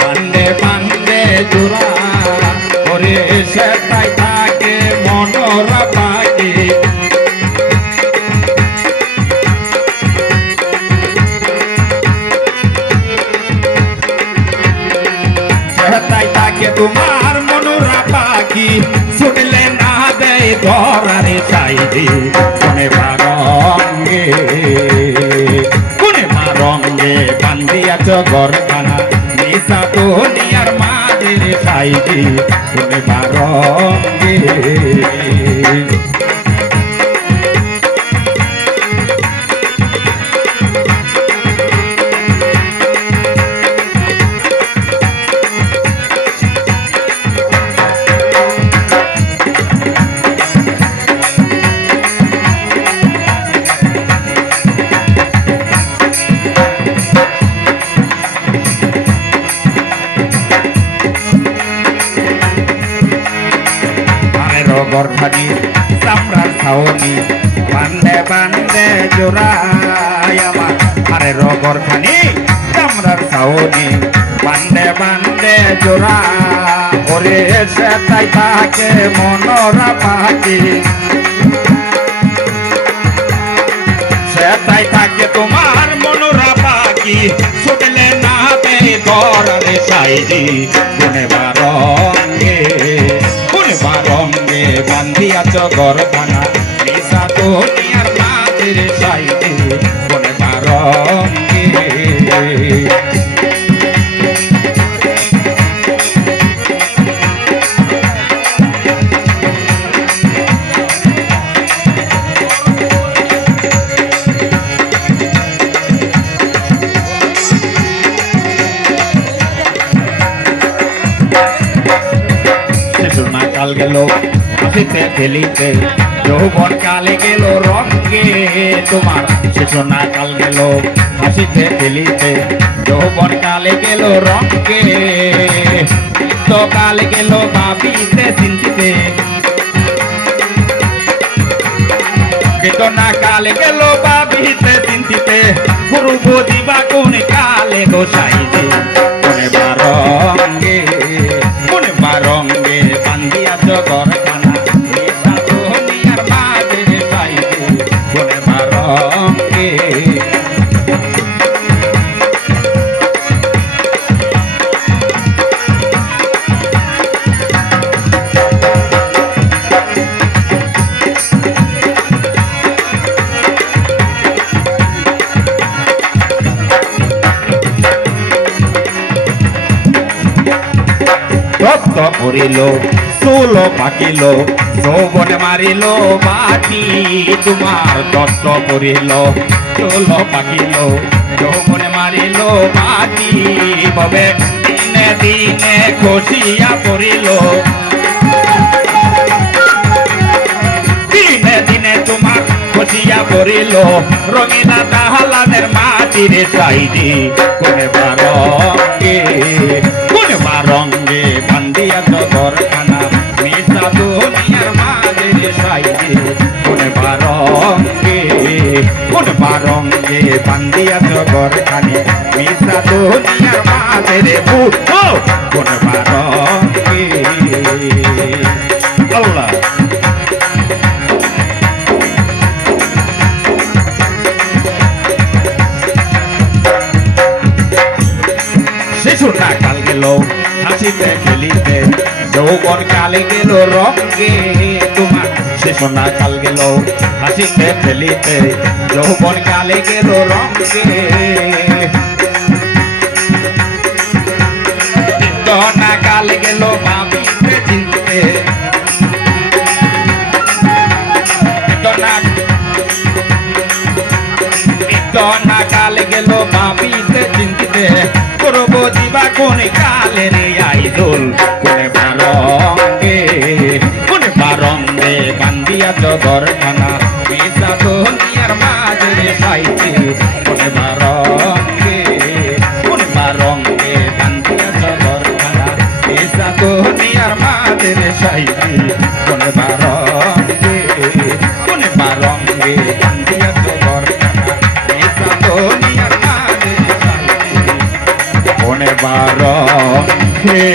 বান্দে বান্দে জোড়া ওরে সেটাই থাকে মনোরা পাখি সেটাই থাকে তোমার মনোরা পাখি ছুটলে না দেয় ধরারে চাইদি কোনে বারঙ্গে বান্দিয়াছ গরখানা নিশা দুনিয়ার মাঝের সাইদি কোনে বারঙ্গে গরখানি চামড়ার ছাউনি বান্দে বান্দে জোড়ায় আমার আরে গরখানি চামড়ার ছাউনি বান্দে বান্দে জোড়া ওরে সেটাই থাকে মনোরা পাখি সেটাই থাকে তোমার মনোরা পাখি ছুটলে না পে ধরারে সাইজি কোনে বারঙ্গে বারঙ্গে বান্ধিয়াছ গরখানা নিশা দুনিয়ার মাঝের সাইডে কোনে বারঙ্গে কাল গেল হাসিতে খেলিতে যৌবন কালে গেল রঙে তোমার শিশুনা কাল গেল হাসিতে খেলিতে যৌবন কালে গেল রঙে তো কালে গেল ভাবিতে চিন্তিতে বেদনা কালে গেল ভাবিতে চিন্তিতে গুরু বুঝিবা কোন কালে গোসাইতে কোনে বারঙ্গে কোনে বারঙ্গে বান্ধিয়াছ গরখানা নিশা দুনিয়ার মাঝের সাইডে কোনে বারঙ্গে তত্ত্ব করিল চুল পাকিল যৌবনে মারিল বাটি তোমার তত্ত্ব করিল চুল পাকিল যৌবনে মারিল বাটি ববে দিনে দিনে খসিয়া পড়িল দিনে দিনে তোমার খসিয়া পড়িল রঙিলা তাহালাদের মাটির সাইডে কোনে বারঙ্গে কোনে বারঙ্গে বান্ধিয়াছ গরখানা নিশা দুনিয়ার মাঝের সাইডে কোনে বারঙ্গে বান্ধিয়াছ গরখানা নিশা দুনিয়ার মাঝের কোনে বারঙ্গে আল্লাহ শিশুটা কাল গেল হাসিতে খেলিতে যৌবন কালে গেল রঙে তোমার শিশুনা কাল গেল হাসিতে খেলিতে যৌবন কালে গেল রঙে বেদনা কালে গেল ভাবিতে চিন্তিতে বেদনা কালে গেল ভাবিতে চিন্তিতে করবো দিবা কোন কালে রে আইদুল কোনে বারঙ্গে বান্ধিয়াছ গরখানা নিশা দুনিয়ার মাঝের সাইডে কোনে বারঙ্গে বান্ধিয়াছ গরখানা নিশা দুনিয়ার মাঝের সাইডে কোনে বারঙ্গে বান্ধিয়াছ গরখানা নিশা দুনিয়ার মাঝের সাইডে কোনে রঙে